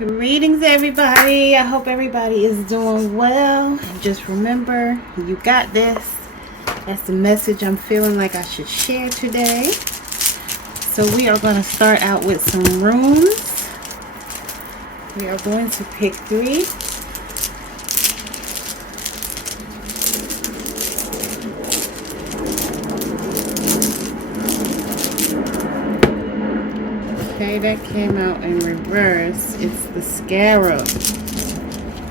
Greetings, everybody. I hope everybody is doing well. And just remember, you got this. That's the message I'm feeling like I should share today. So we are going to start out with some runes. We are going to pick 3. Okay, that came out in reverse. It's the scarab.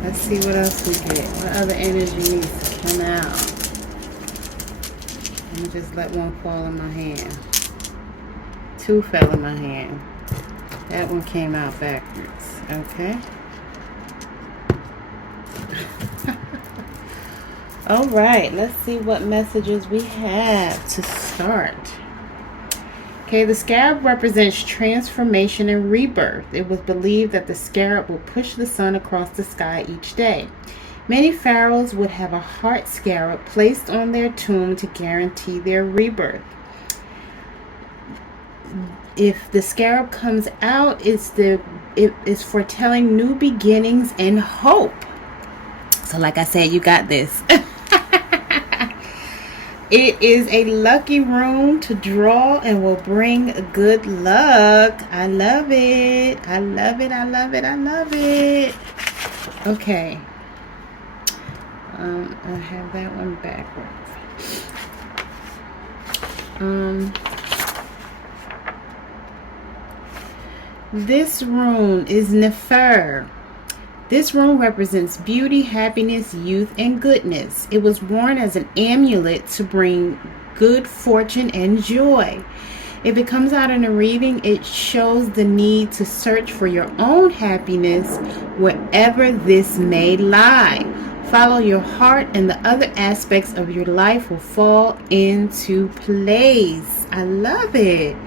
Let's see what else we get. What other energy needs to come out? Let me just let one fall in my hand. 2 fell in my hand. That one came out backwards. Okay. All right, let's see what messages we have to start. Okay, the scarab represents transformation and rebirth. It was believed that the scarab will push the sun across the sky each day. Many pharaohs would have a heart scarab placed on their tomb to guarantee their rebirth. If the scarab comes out, it is foretelling new beginnings and hope. So like I said, you got this. It is a lucky rune to draw and will bring good luck. I love it. I love it. I love it. I love it. Okay. I have that one backwards. This rune is Nefer. This rune represents beauty, happiness, youth, and goodness. It was worn as an amulet to bring good fortune and joy. If it comes out in a reading, it shows the need to search for your own happiness wherever this may lie. Follow your heart and the other aspects of your life will fall into place. I love it.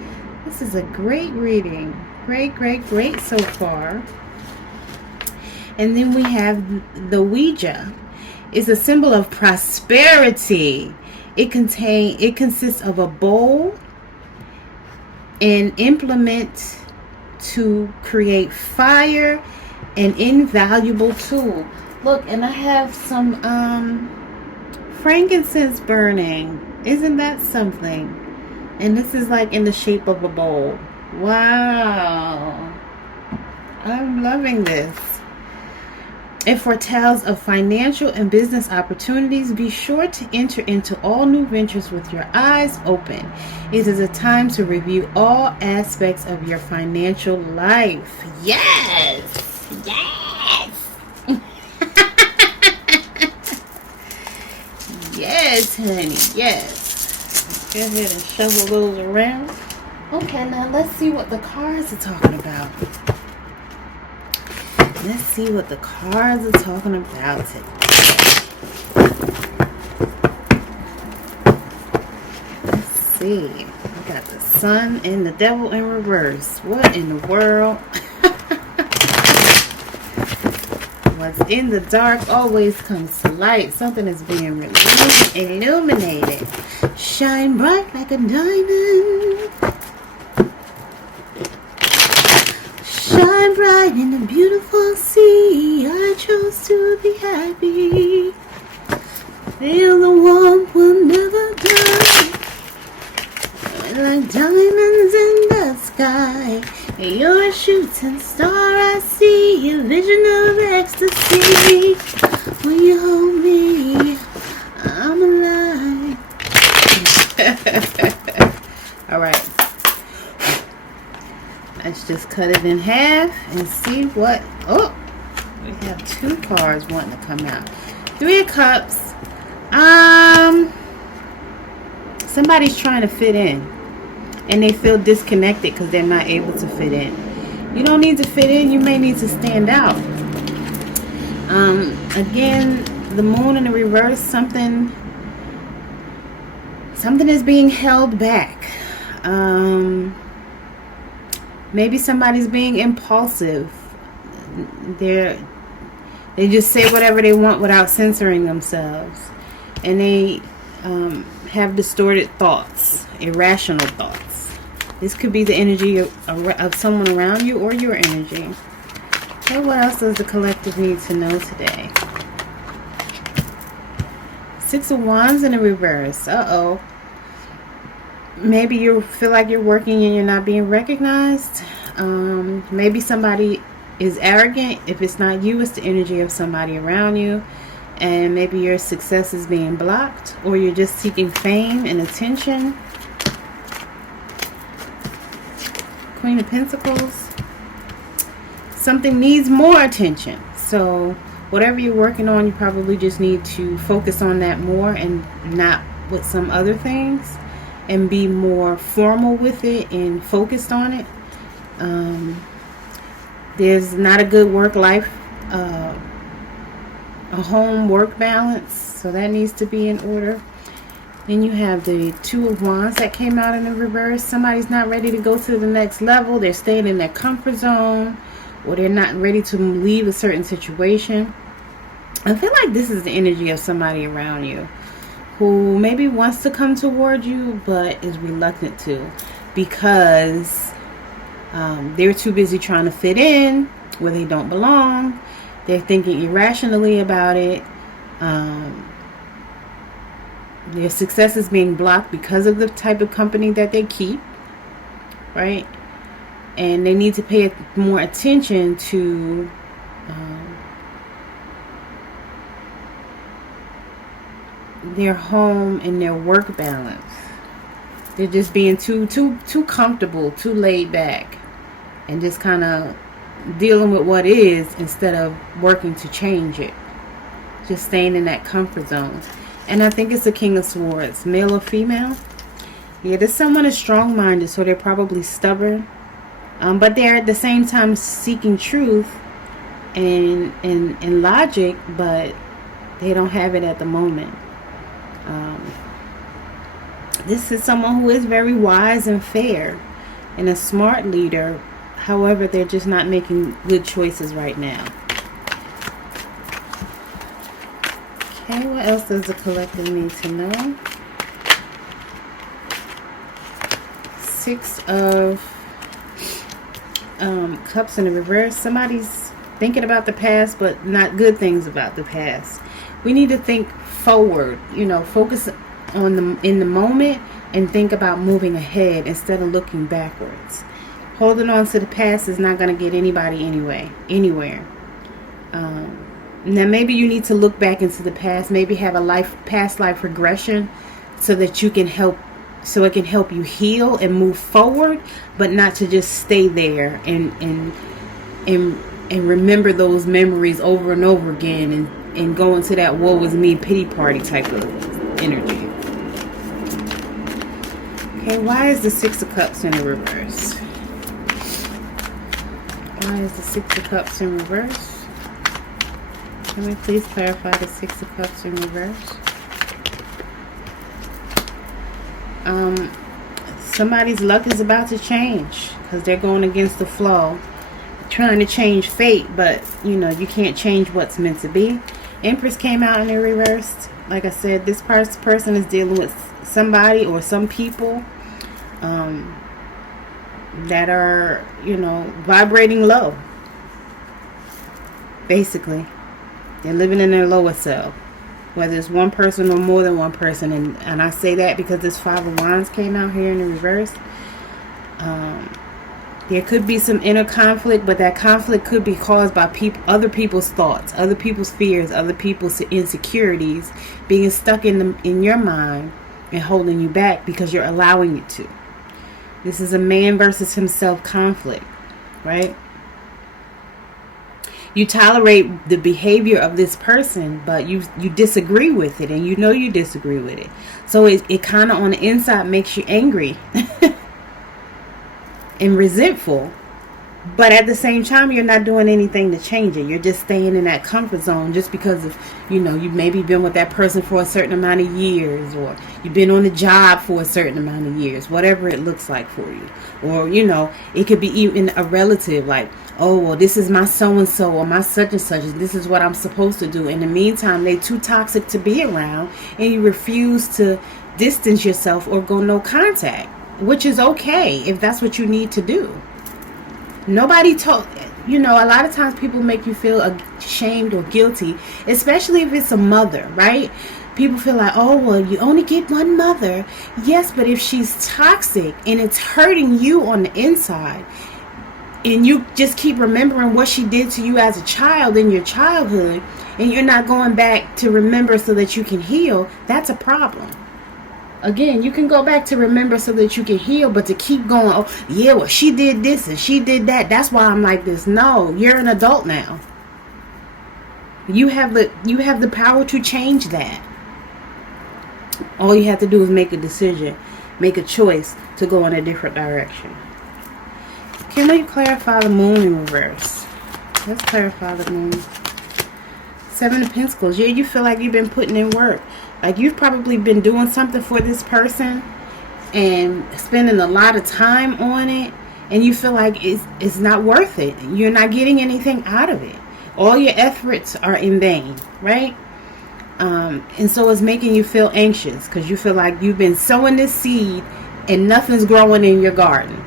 This is a great reading. Great, great, great so far. And then we have the Ouija. It's a symbol of prosperity. It consists of a bowl, an implement to create fire, an invaluable tool. Look, and I have some frankincense burning. Isn't that something? And this is like in the shape of a bowl. Wow. I'm loving this. It foretells of financial and business opportunities. Be sure to enter into all new ventures with your eyes open. It is a time to review all aspects of your financial life. Yes! Yes! Yes, honey. Yes. Go ahead and shovel those around. Okay, now let's see what the cards are talking about. Let's see what the cards are talking about today. Let's see. We got the sun and the devil in reverse. What in the world? What's in the dark always comes to light. Something is being released, illuminated. Shine bright like a diamond. Shine bright in the beautiful sea. I chose to be happy. Feel the warmth will never die. Like diamonds in the sky. You're a shooting star. I see a vision of ecstasy. When you hold me, I'm alive. All right. Let's just cut it in half and see what... Oh, we have 2 cards wanting to come out. 3 of Cups. Somebody's trying to fit in. And they feel disconnected because they're not able to fit in. You don't need to fit in. You may need to stand out. Again, the moon in the reverse. Something is being held back. Maybe somebody's being impulsive. They just say whatever they want without censoring themselves. And they have distorted thoughts, irrational thoughts. This could be the energy of someone around you or your energy. Okay, what else does the collective need to know today? Six of Wands in the reverse. Uh-oh. Maybe you feel like you're working and you're not being recognized. Maybe somebody is arrogant. If it's not you, it's the energy of somebody around you. And maybe your success is being blocked, or you're just seeking fame and attention. Queen of Pentacles. Something needs more attention. So whatever you're working on, you probably just need to focus on that more and not with some other things, and be more formal with it and focused on it. There's not a good work-life, a home-work balance, so that needs to be in order. Then you have the Two of Wands that came out in the reverse. Somebody's not ready to go to the next level. They're staying in their comfort zone, or they're not ready to leave a certain situation. I feel like this is the energy of somebody around you who maybe wants to come toward you but is reluctant to, because they're too busy trying to fit in where they don't belong. They're thinking irrationally about it. Their success is being blocked because of the type of company that they keep, right? And they need to pay more attention to their home and their work balance. They're just being too comfortable, too laid back, and just kind of dealing with what is instead of working to change it. Just staying in that comfort zone. And I think it's the King of Swords, male or female. Yeah, this someone is strong-minded, so they're probably stubborn, but they're at the same time seeking truth and logic, but they don't have it at the moment. This is someone who is very wise and fair and a smart leader. However, they're just not making good choices right now. Okay, what else does the collective need to know? Six of Cups in the reverse. Somebody's thinking about the past, but not good things about the past. We need to think forward, focus on in the moment and think about moving ahead instead of looking backwards. Holding on to the past is not going to get anybody anywhere. Now maybe you need to look back into the past, maybe have a past life regression so that it can help you heal and move forward, but not to just stay there and remember those memories over and over again and go into that woe is me pity party type of energy. Okay, why is the Six of Cups in the reverse? Why is the Six of Cups in reverse? Can we please clarify the Six of Cups in reverse? Somebody's luck is about to change because they're going against the flow, trying to change fate, but you can't change what's meant to be. Empress came out in the reverse. Like I said, this person is dealing with somebody or some people that are, vibrating low. Basically, they're living in their lower self, whether it's one person or more than one person. And I say that because this Five of Wands came out here in the reverse. There could be some inner conflict, but that conflict could be caused by other people's thoughts, other people's fears, other people's insecurities being stuck in your mind and holding you back because you're allowing it to. This is a man versus himself conflict, right? You tolerate the behavior of this person, but you disagree with it, and you disagree with it. So it kind of on the inside makes you angry and resentful, but at the same time you're not doing anything to change it. You're just staying in that comfort zone just because of you've maybe been with that person for a certain amount of years, or you've been on the job for a certain amount of years, whatever it looks like for you. Or it could be even a relative, like, oh, well, this is my so-and-so or my such and such, this is what I'm supposed to do. In the meantime, they're too toxic to be around, and you refuse to distance yourself or go no contact, which is okay if that's what you need to do. Nobody told, you know, a lot of times people make you feel ashamed or guilty, especially if it's a mother, right? People feel like, oh, well, you only get one mother. Yes, but if she's toxic and it's hurting you on the inside, and you just keep remembering what she did to you as a child in your childhood, and you're not going back to remember so that you can heal, that's a problem. Again, you can go back to remember so that you can heal, but to keep going, oh, yeah, well, she did this and she did that, that's why I'm like this. No, you're an adult now. You have the power to change that. All you have to do is make a decision, make a choice to go in a different direction. Can we clarify the moon in reverse? Let's clarify the moon. 7 of Pentacles. Yeah, you feel like you've been putting in work. Like you've probably been doing something for this person and spending a lot of time on it, and you feel like it's not worth it. You're not getting anything out of it. All your efforts are in vain, right? And so it's making you feel anxious because you feel like you've been sowing this seed and nothing's growing in your garden,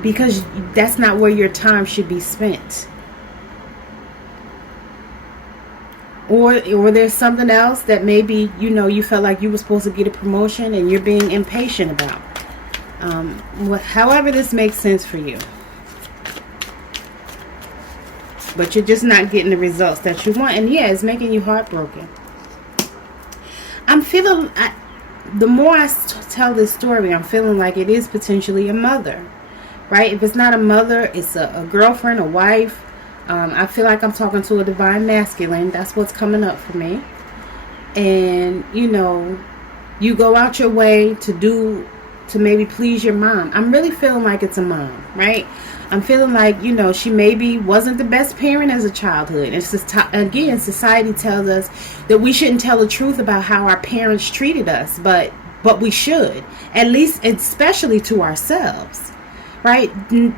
because that's not where your time should be spent. Or there's something else that maybe, you know, you felt like you were supposed to get a promotion and you're being impatient about. However this makes sense for you. But you're just not getting the results that you want. And yeah, it's making you heartbroken. I'm feeling, the more I tell this story, I'm feeling like it is potentially a mother. Right? If it's not a mother, it's a girlfriend, a wife. I feel like I'm talking to a divine masculine. That's what's coming up for me. And, you know, you go out your way to maybe please your mom. I'm really feeling like it's a mom, right? I'm feeling like, you know, she maybe wasn't the best parent as a childhood. It's just, again, society tells us that we shouldn't tell the truth about how our parents treated us, but we should, at least, especially to ourselves. Right?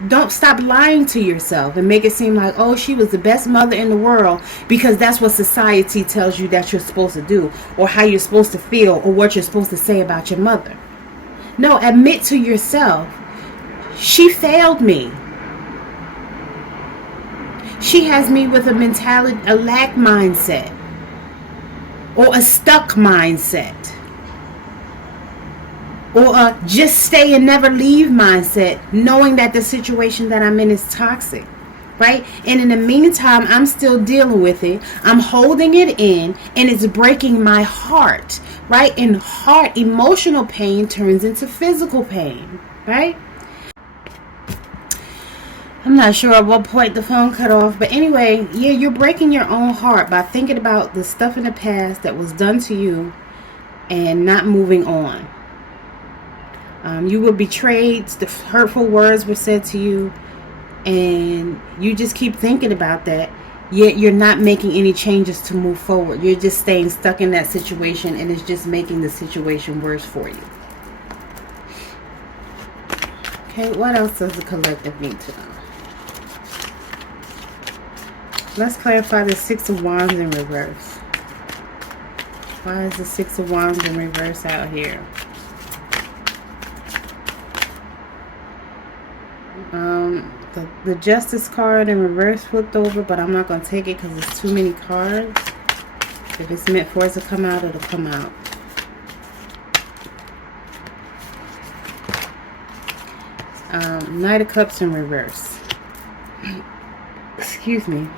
Don't stop lying to yourself and make it seem like, oh, she was the best mother in the world, because that's what society tells you that you're supposed to do, or how you're supposed to feel, or what you're supposed to say about your mother. No, admit to yourself, she failed me. She has me with a mentality, a lack mindset, or a stuck mindset. Or a just stay and never leave mindset, knowing that the situation that I'm in is toxic, right? And in the meantime, I'm still dealing with it. I'm holding it in, and it's breaking my heart, right? And heart, emotional pain turns into physical pain, right? I'm not sure at what point the phone cut off, but anyway, yeah, you're breaking your own heart by thinking about the stuff in the past that was done to you and not moving on. You were betrayed, the hurtful words were said to you, and you just keep thinking about that, yet you're not making any changes to move forward. You're just staying stuck in that situation, and it's just making the situation worse for you. Okay, what else does the collective need to know? Let's clarify the 6 of Wands in reverse. Why is the 6 of Wands in reverse out here? The Justice card in reverse flipped over, but I'm not going to take it because it's too many cards. If it's meant for it to come out, it'll come out. Knight of Cups in reverse. Excuse me.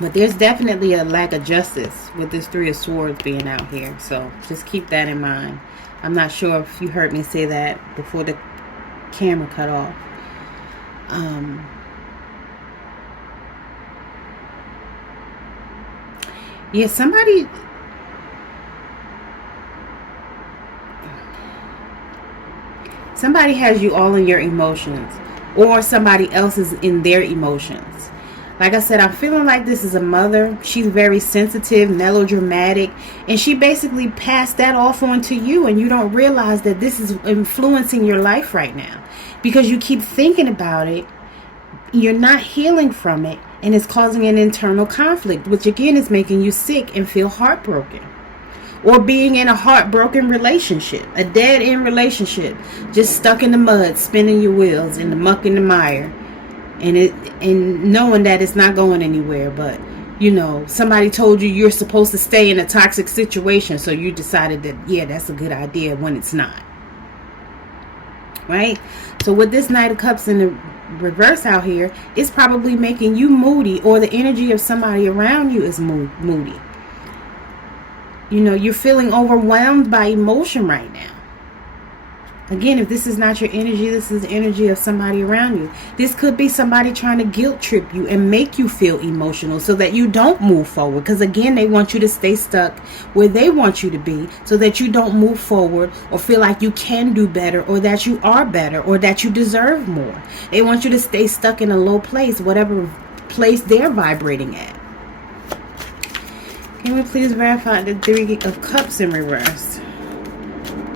But there's definitely a lack of justice with this 3 of Swords being out here. So just keep that in mind. I'm not sure if you heard me say that before the camera cut off. Yeah, somebody has you all in your emotions, or somebody else is in their emotions. Like I said, I'm feeling like this is a mother. She's very sensitive, melodramatic, and she basically passed that off on to you, and you don't realize that this is influencing your life right now because you keep thinking about it. You're not healing from it, and it's causing an internal conflict, which again is making you sick and feel heartbroken. Or being in a heartbroken relationship, a dead-end relationship, just stuck in the mud, spinning your wheels in the muck and the mire. and knowing that it's not going anywhere, but somebody told you you're supposed to stay in a toxic situation, so you decided that, yeah, that's a good idea when it's not. Right? So with this Knight of Cups in the reverse out here, it's probably making you moody, or the energy of somebody around you is moody. You're feeling overwhelmed by emotion right now. Again, if this is not your energy, this is the energy of somebody around you. This could be somebody trying to guilt trip you and make you feel emotional so that you don't move forward. Because again, they want you to stay stuck where they want you to be so that you don't move forward or feel like you can do better, or that you are better, or that you deserve more. They want you to stay stuck in a low place, whatever place they're vibrating at. Can we please verify the Three of Cups in reverse?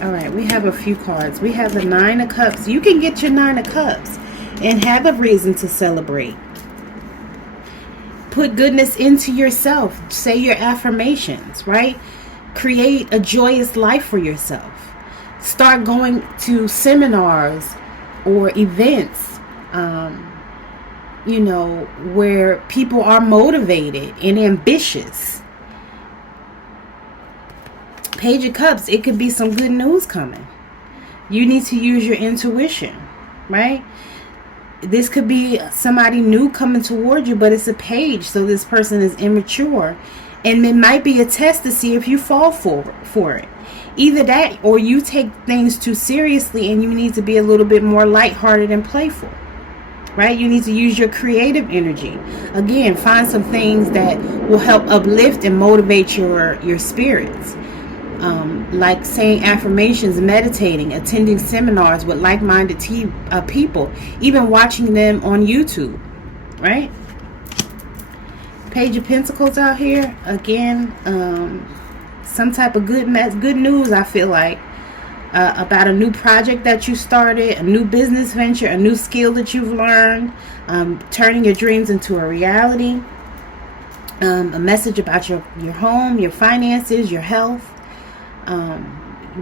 All right, we have a few cards. We have the Nine of Cups. You can get your Nine of Cups and have a reason to celebrate. Put goodness into yourself. Say your affirmations, right? Create a joyous life for yourself. Start going to seminars or events, where people are motivated and ambitious. Page of Cups, it could be some good news coming. You need to use your intuition, right? This could be somebody new coming toward you, but it's a page, so this person is immature. And it might be a test to see if you fall for it. Either that, or you take things too seriously and you need to be a little bit more lighthearted and playful, right? You need to use your creative energy. Again, find some things that will help uplift and motivate your spirits. Like saying affirmations, meditating, attending seminars with like-minded people, even watching them on YouTube, right? Page of Pentacles out here. Again, some type of good news, I feel like, about a new project that you started, a new business venture, a new skill that you've learned, turning your dreams into a reality, a message about your home, your finances, your health.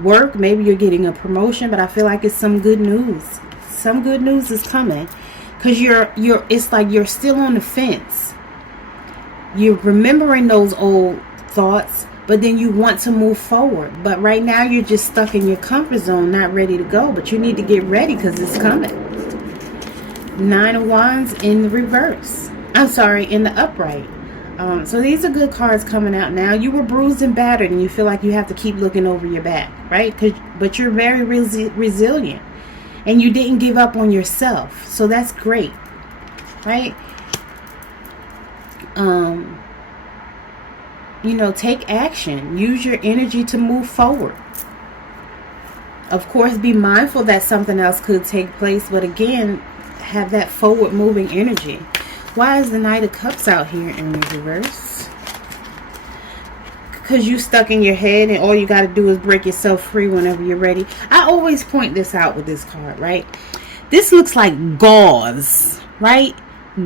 Work, maybe you're getting a promotion, but I feel like it's some good news. Some good news is coming, because it's like you're still on the fence. You're remembering those old thoughts, but then you want to move forward. But right now you're just stuck in your comfort zone, not ready to go. But you need to get ready, because it's coming. Nine of Wands in the reverse. I'm sorry, in the upright. So these are good cards coming out now. You were bruised and battered, and you feel like you have to keep looking over your back, right? But you're very resilient, and you didn't give up on yourself. So that's great, right? Take action. Use your energy to move forward. Of course, be mindful that something else could take place, but again, have that forward moving energy. Why is the Knight of Cups out here in reverse? Because you stuck in your head, and all you got to do is break yourself free whenever you're ready. I always point this out with this card, right? This looks like gauze, right?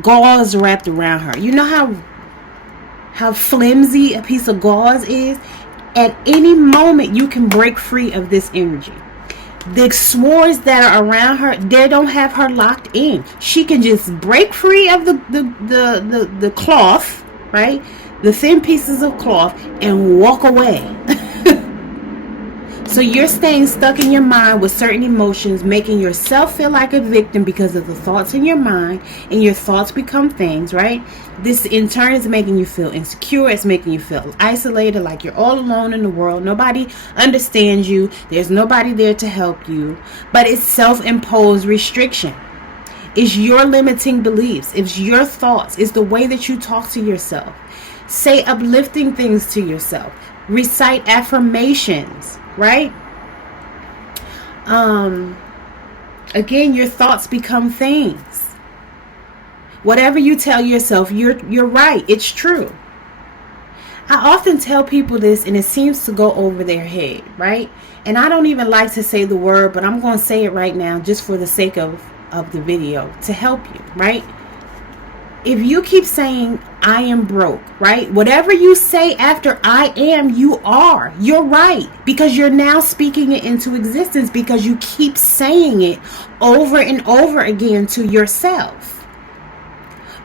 Gauze wrapped around her. You know how flimsy a piece of gauze is? At any moment, you can break free of this energy. The swords that are around her, they don't have her locked in. She can just break free of the cloth, right? The thin pieces of cloth, and walk away. So you're staying stuck in your mind with certain emotions, making yourself feel like a victim because of the thoughts in your mind, and your thoughts become things, right? This in turn is making you feel insecure. It's making you feel isolated, like you're all alone in the world. Nobody understands you. There's nobody there to help you. But it's self-imposed restriction. It's your limiting beliefs. It's your thoughts. It's the way that you talk to yourself. Say uplifting things to yourself. Recite affirmations, right? Again, your thoughts become things. Whatever you tell yourself, you're right. It's true. I often tell people this, and it seems to go over their head, right? And I don't even like to say the word, but I'm going to say it right now just for the sake of the video, to help you, right? If you keep saying, I am broke, right? Whatever you say after I am, you are. You're right. Because you're now speaking it into existence, because you keep saying it over and over again to yourself.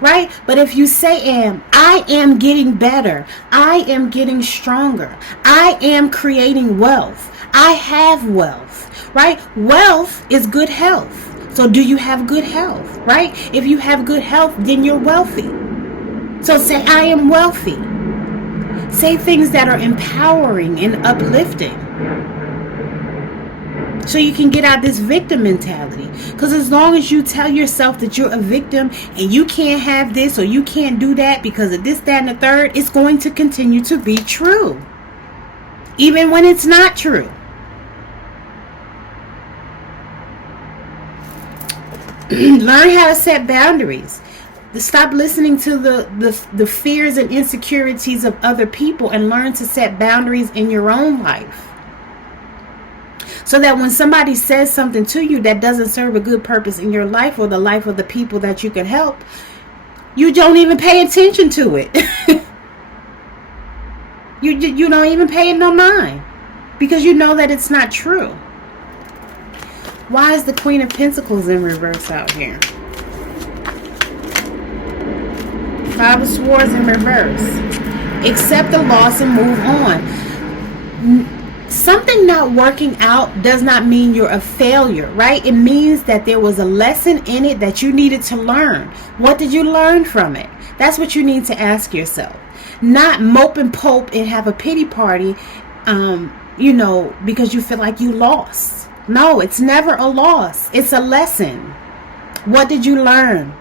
right? But if you say I am getting better, I am getting stronger, I am creating wealth, I have wealth, right? Wealth is good health. So do you have good health, right? If you have good health, then you're wealthy. So say, I am wealthy. Say things that are empowering and uplifting, so you can get out this victim mentality. Because as long as you tell yourself that you're a victim and you can't have this or you can't do that because of this, that, and the third, it's going to continue to be true, even when it's not true. Learn how to set boundaries. Stop listening to the fears and insecurities of other people and learn to set boundaries in your own life. So that when somebody says something to you that doesn't serve a good purpose in your life or the life of the people that you can help, you don't even pay attention to it. You don't even pay it no mind, because you know that it's not true. Why is the Queen of Pentacles in reverse out here? Five of Swords in reverse. Accept the loss and move on. Something not working out does not mean you're a failure, right? It means that there was a lesson in it that you needed to learn. What did you learn from it? That's what you need to ask yourself. Not mope and pope and have a pity party, because you feel like you lost. No, it's never a loss. It's a lesson. What did you learn?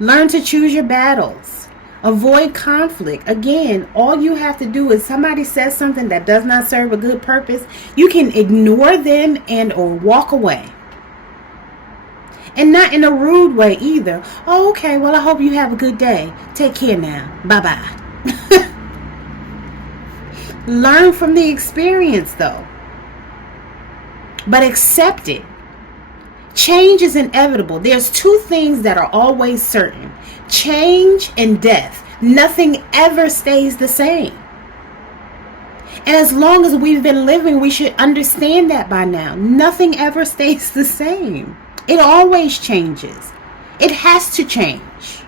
Learn to choose your battles. Avoid conflict. Again, all you have to do is somebody says something that does not serve a good purpose, you can ignore them and or walk away. And not in a rude way either. Oh, okay, well, I hope you have a good day. Take care now. Bye-bye. Learn from the experience, though. But accept it. Change is inevitable. There's two things that are always certain: change and death. Nothing ever stays the same. And as long as we've been living, we should understand that by now. Nothing ever stays the same. It always changes. It has to change.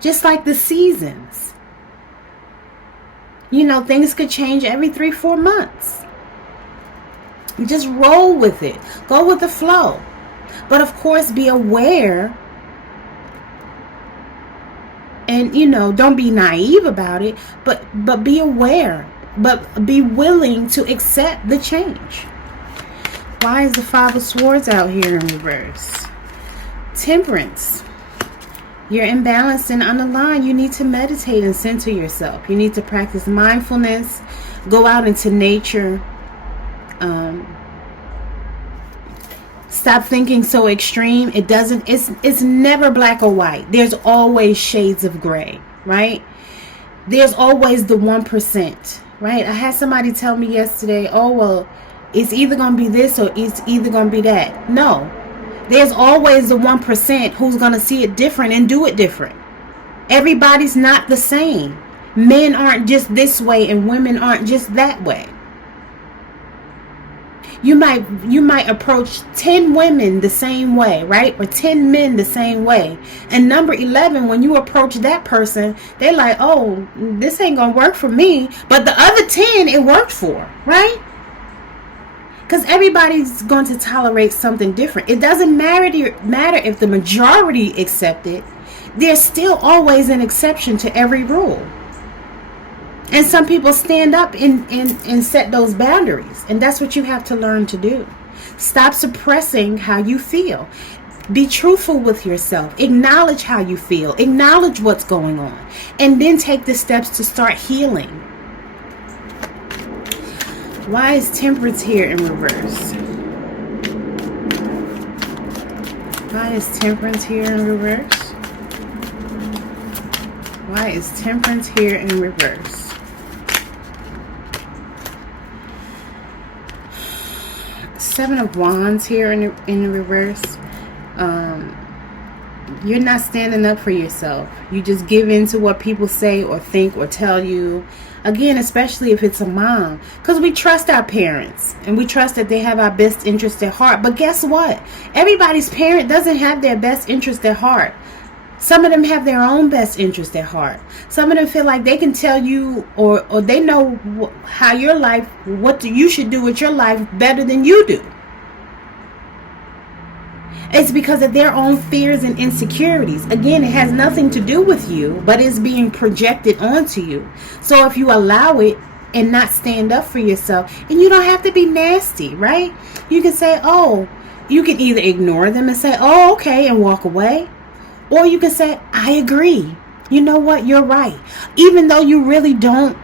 Just like the seasons. Things could change every 3-4 months. Just roll with it. Go with the flow. But of course, be aware. And, don't be naive about it. But be aware. But be willing to accept the change. Why is the Five of Swords out here in reverse? Temperance. You're imbalanced and unaligned. You need to meditate and center yourself. You need to practice mindfulness. Go out into nature. Stop thinking so extreme. It's never black or white. There's always shades of gray, right? There's always the 1%, right? I had somebody tell me yesterday, oh, well, it's either going to be this or it's either going to be that. No, there's always the 1% who's going to see it different and do it different. Everybody's not the same. Men aren't just this way and women aren't just that way. You might approach 10 women the same way, right? Or 10 men the same way. And number 11, when you approach that person, they're like, oh, this ain't gonna work for me. But the other 10, it worked for, right? Because everybody's going to tolerate something different. It doesn't matter if the majority accept it. There's still always an exception to every rule. And some people stand up and set those boundaries. And that's what you have to learn to do. Stop suppressing how you feel. Be truthful with yourself. Acknowledge how you feel. Acknowledge what's going on. And then take the steps to start healing. Why is Temperance here in reverse? Why is Temperance here in reverse? Why is Temperance here in reverse? Seven of Wands here in reverse. You're not standing up for yourself. You just give in to what people say or think or tell you. Again, especially if it's a mom. Because we trust our parents. And we trust that they have our best interest at heart. But guess what? Everybody's parent doesn't have their best interest at heart. Some of them have their own best interest at heart. Some of them feel like they can tell you or they know how your life, what you should do with your life better than you do. It's because of their own fears and insecurities. Again, it has nothing to do with you, but it's being projected onto you. So if you allow it and not stand up for yourself, and you don't have to be nasty, right? You can say, oh, you can either ignore them and say, oh, okay, and walk away. Or you can say, I agree. You know what? You're right. Even though you really don't,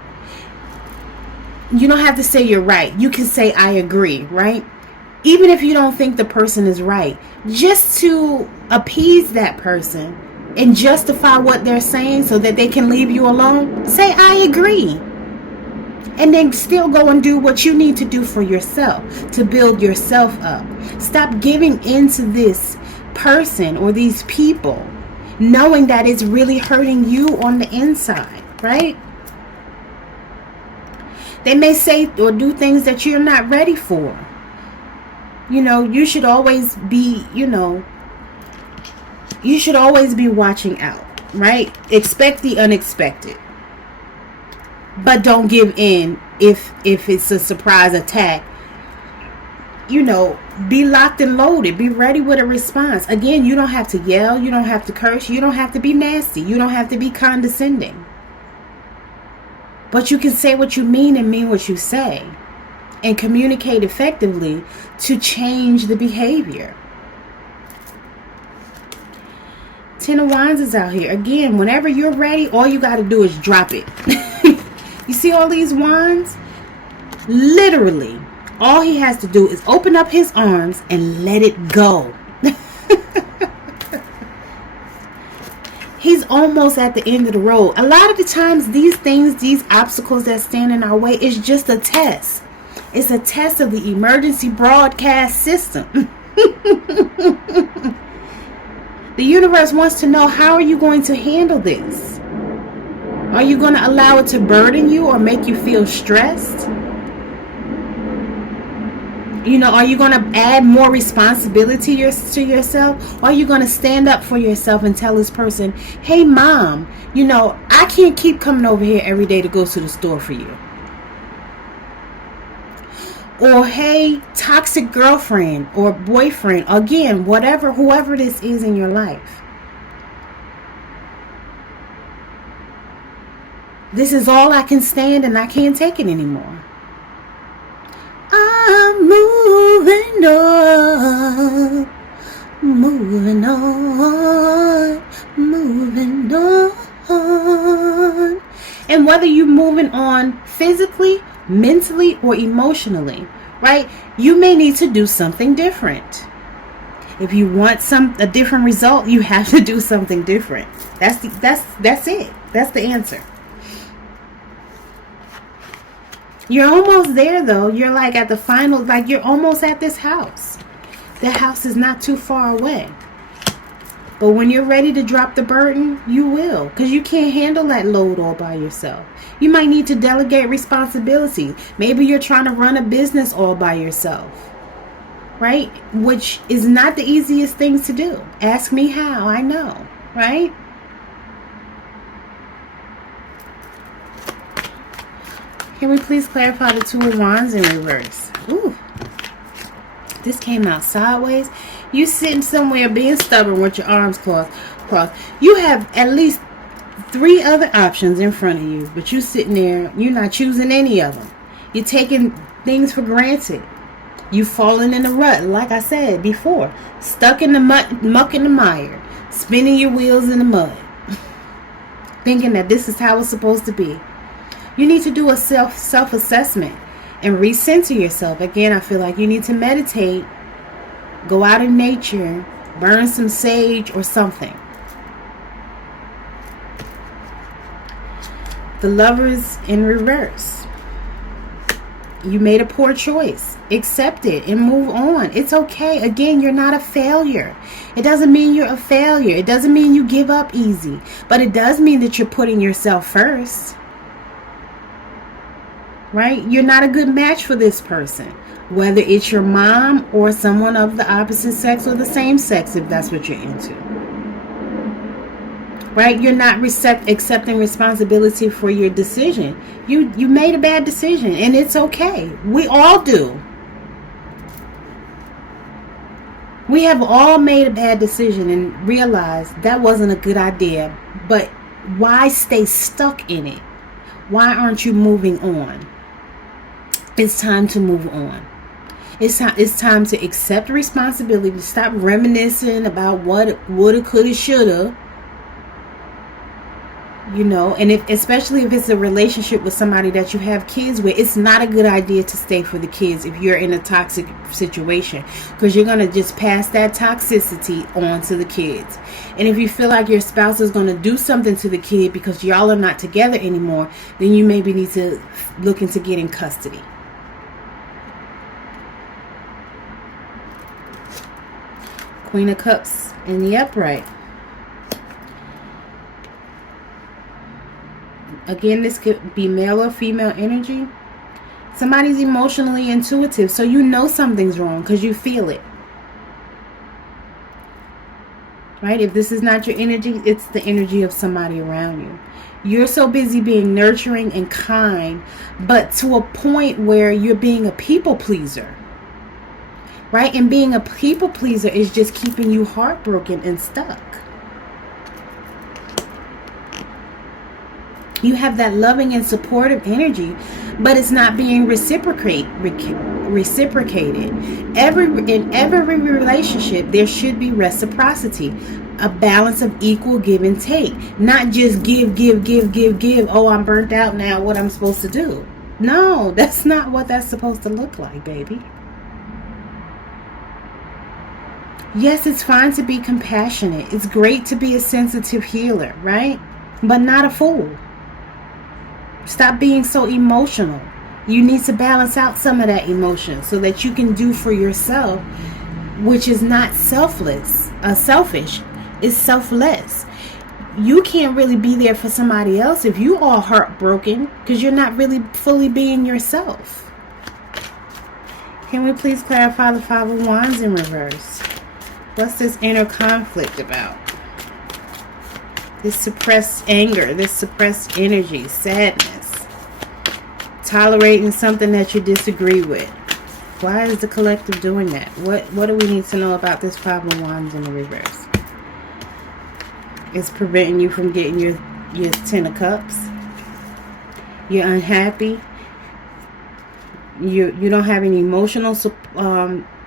you don't have to say you're right. You can say, I agree, right? Even if you don't think the person is right, just to appease that person and justify what they're saying so that they can leave you alone, say, I agree. And then still go and do what you need to do for yourself to build yourself up. Stop giving into this person or these people, knowing that it's really hurting you on the inside, right? They may say or do things that you're not ready for. You should always be, you should always be watching out, right? Expect the unexpected. But don't give in if it's a surprise attack. Be locked and loaded. Be ready with a response. Again, you don't have to yell. You don't have to curse. You don't have to be nasty. You don't have to be condescending. But you can say what you mean and mean what you say. And communicate effectively to change the behavior. 10 of Wands is out here. Again, whenever you're ready, all you got to do is drop it. You see all these wands? Literally, all he has to do is open up his arms and let it go. He's almost at the end of the road. A lot of the times, these things, these obstacles that stand in our way, is just a test. It's a test of the emergency broadcast system. The universe wants to know, how are you going to handle this? Are you going to allow it to burden you or make you feel stressed? Are you going to add more responsibility to yourself? Or are you going to stand up for yourself and tell this person, hey, mom, I can't keep coming over here every day to go to the store for you. Or, hey, toxic girlfriend or boyfriend, again, whoever this is in your life. This is all I can stand and I can't take it anymore. I'm moving on, moving on, moving on. And whether you're moving on physically, mentally, or emotionally, right? You may need to do something different. If you want a different result, you have to do something different. That's it. That's the answer. You're almost there, though. You're like at the final, like you're almost at this house. The house is not too far away. But when you're ready to drop the burden, you will. Because you can't handle that load all by yourself. You might need to delegate responsibility. Maybe you're trying to run a business all by yourself. Right? Which is not the easiest things to do. Ask me how. I know. Right? Can we please clarify the Two of Wands in reverse? Ooh. This came out sideways. You sitting somewhere being stubborn with your arms crossed. You have at least 3 other options in front of you, but you sitting there, you're not choosing any of them. You're taking things for granted. You falling in the rut, like I said before, stuck in the muck and the mire, spinning your wheels in the mud, thinking that this is how it's supposed to be. You need to do a self-assessment and recenter yourself. Again, I feel like you need to meditate, go out in nature, burn some sage or something. The Lovers in reverse. You made a poor choice. Accept it and move on. It's okay. Again, you're not a failure. It doesn't mean you're a failure. It doesn't mean you give up easy. But it does mean that you're putting yourself first. Right? You're not a good match for this person. Whether it's your mom or someone of the opposite sex or the same sex, if that's what you're into. Right? You're not accepting responsibility for your decision. You made a bad decision, and it's okay. We all do. We have all made a bad decision and realized that wasn't a good idea. But why stay stuck in it? Why aren't you moving on? It's time to move on. It's time to accept responsibility, to stop reminiscing about what woulda, coulda, shoulda. You know, and especially if it's a relationship with somebody that you have kids with, it's not a good idea to stay for the kids if you're in a toxic situation, because you're going to just pass that toxicity on to the kids. And if you feel like your spouse is going to do something to the kid because y'all are not together anymore, then you maybe need to look into getting custody. Queen of Cups in the upright. Again, this could be male or female energy. Somebody's emotionally intuitive, so you know something's wrong because you feel it. Right? If this is not your energy, it's the energy of somebody around you. You're so busy being nurturing and kind, but to a point where you're being a people pleaser. Right? And being a people pleaser is just keeping you heartbroken and stuck. You have that loving and supportive energy, but it's not being reciprocated. In every relationship, there should be reciprocity, a balance of equal give and take, not just give. Oh, I'm burnt out now. What I'm supposed to do? No, that's not what that's supposed to look like, baby. Yes, it's fine to be compassionate. It's great to be a sensitive healer, right? But not a fool. Stop being so emotional. You need to balance out some of that emotion so that you can do for yourself, which is not selfish. It's selfless. You can't really be there for somebody else if you are heartbroken because you're not really fully being yourself. Can we please clarify the Five of Wands in reverse? What's this inner conflict about? This suppressed anger, this suppressed energy, sadness, tolerating something that you disagree with. Why is the collective doing that? What do we need to know about this Five of Wands in the reverse? It's preventing you from getting your Ten of Cups. You're unhappy. You don't have any emotional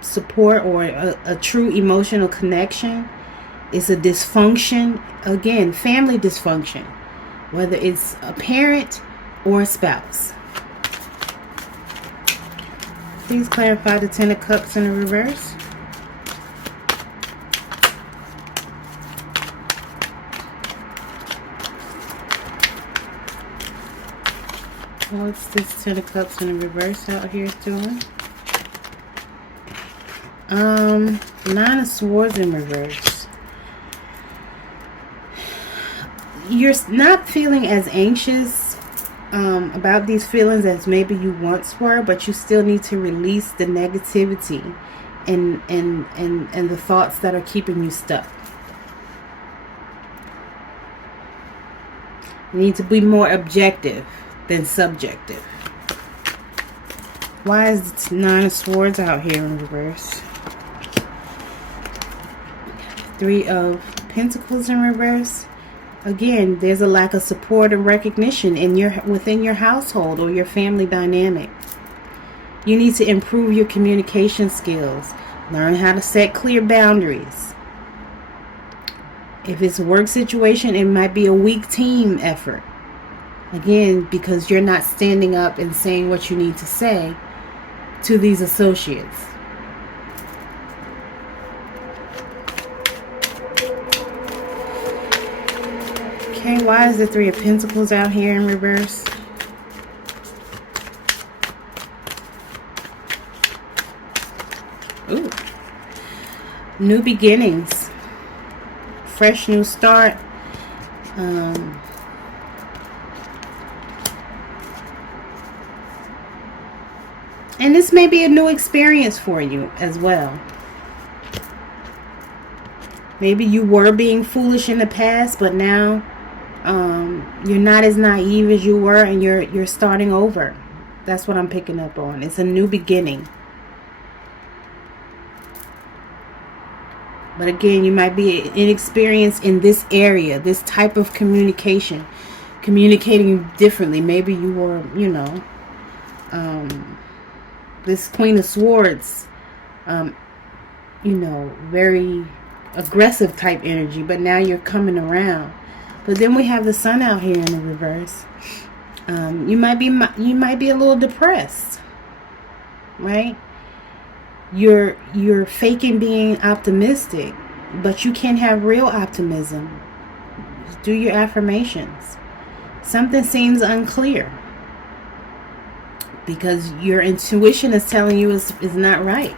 support or a true emotional connection. It's a dysfunction. Again, family dysfunction. Whether it's a parent or a spouse. Please clarify the Ten of Cups in the reverse. What's this Ten of Cups in the reverse out here doing? Nine of Swords in reverse. You're not feeling as anxious about these feelings as maybe you once were, but you still need to release the negativity and the thoughts that are keeping you stuck. You need to be more objective than subjective. Why is the Nine of Swords out here in reverse? Three of Pentacles in reverse. Again, there's a lack of support and recognition within your household or your family dynamic. You need to improve your communication skills. Learn how to set clear boundaries. If it's a work situation, it might be a weak team effort. Again, because you're not standing up and saying what you need to say to these associates. Okay, why is the Three of Pentacles out here in reverse? Ooh. New beginnings. Fresh new start. And this may be a new experience for you as well. Maybe you were being foolish in the past, but now you're not as naive as you were, and you're starting over. That's what I'm picking up on. It's a new beginning. But again, you might be inexperienced in this area, this type of communication, communicating differently. Maybe you were, this Queen of Swords, very aggressive type energy, but now you're coming around. But then we have the Sun out here in the reverse. You might be a little depressed, right? You're faking being optimistic, but you can have real optimism. Do your affirmations. Something seems unclear because your intuition is telling you is not right.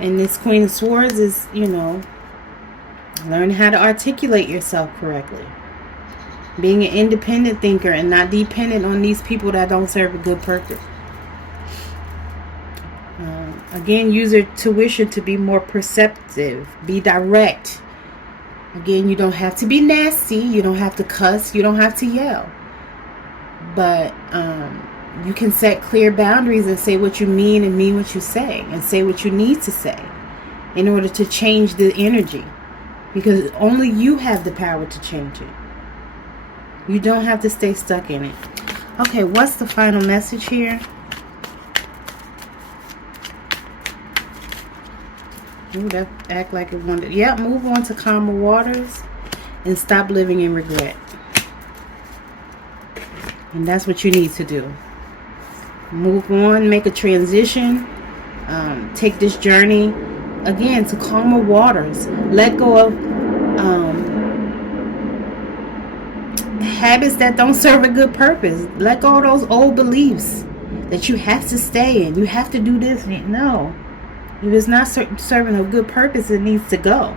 And this Queen of Swords is, learn how to articulate yourself correctly. Being an independent thinker and not dependent on these people that don't serve a good purpose. Again, use your tuition to be more perceptive. Be direct. Again, you don't have to be nasty. You don't have to cuss. You don't have to yell. But you can set clear boundaries and say what you mean and mean what you say. And say what you need to say in order to change the energy. Because only you have the power to change it. You don't have to stay stuck in it. Okay, what's the final message here? Ooh, that act like it wanted. Yeah, move on to calmer waters and stop living in regret. And that's what you need to do. Move on, make a transition. Take this journey again to calmer waters. Let go of habits that don't serve a good purpose. Let go of those old beliefs that you have to stay in. You have to do this. No. If it's not serving a good purpose, it needs to go.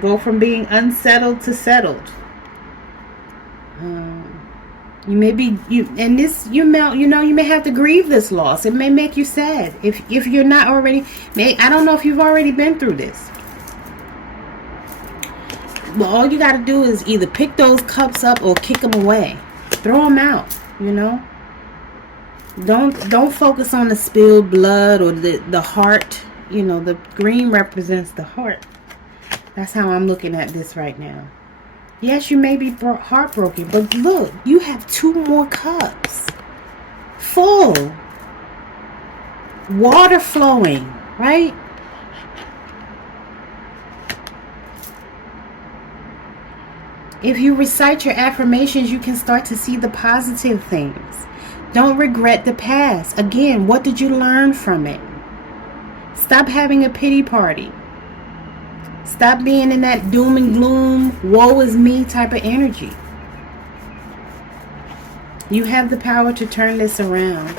Go from being unsettled to settled. You may be you may have to grieve this loss. It may make you sad if you're not already. I don't know if you've already been through this. But all you got to do is either pick those cups up or kick them away. Throw them out. Don't focus on the spilled blood or the heart. The green represents the heart. That's how I'm looking at this right now. Yes, you may be heartbroken, but look, you have 2 more cups. Full. Water flowing, right? If you recite your affirmations, you can start to see the positive things. Don't regret the past. Again, what did you learn from it? Stop having a pity party. Stop being in that doom and gloom, woe is me type of energy. You have the power to turn this around.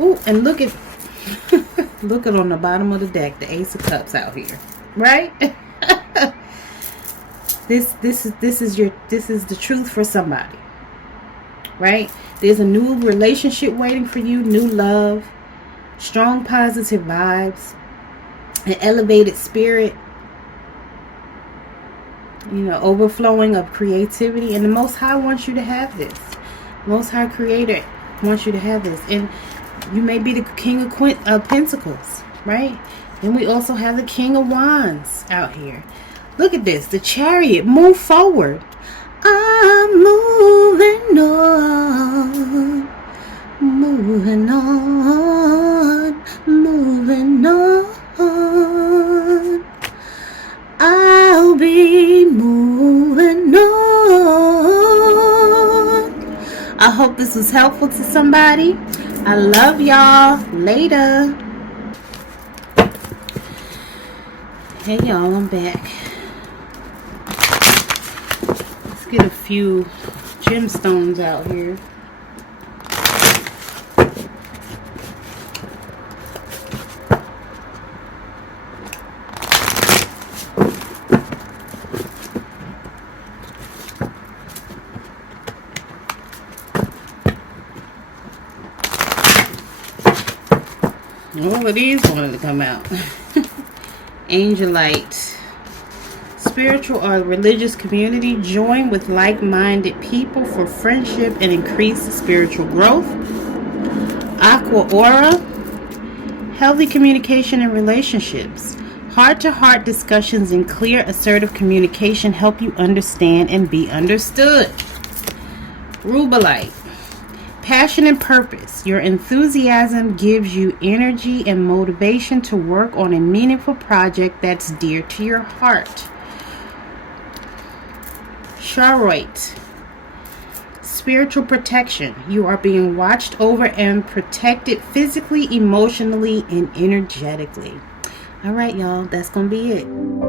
Ooh, and look at on the bottom of the deck, the Ace of Cups out here, right? This is the truth for somebody, right? There's a new relationship waiting for you, new love, strong positive vibes, an elevated spirit, overflowing of creativity. And the Most High wants you to have this. Most High Creator wants you to have this. And you may be the King of Pentacles, right? Then we also have the King of Wands out here. Look at this. The Chariot. Move forward. I'm moving on. Moving on. Moving on. I'll be moving on. I hope this was helpful to somebody. I love y'all. Later. Hey y'all, I'm back. Let's get a few gemstones out here. All of these wanted to come out. Angelite. Spiritual or religious community. Join with like-minded people for friendship and increased spiritual growth. Aqua Aura. Healthy communication and relationships. Heart-to-heart discussions and clear, assertive communication help you understand and be understood. Rubellite. Passion and purpose. Your enthusiasm gives you energy and motivation to work on a meaningful project that's dear to your heart. Charoite. Spiritual protection. You are being watched over and protected physically, emotionally, and energetically. All right, y'all. That's going to be it.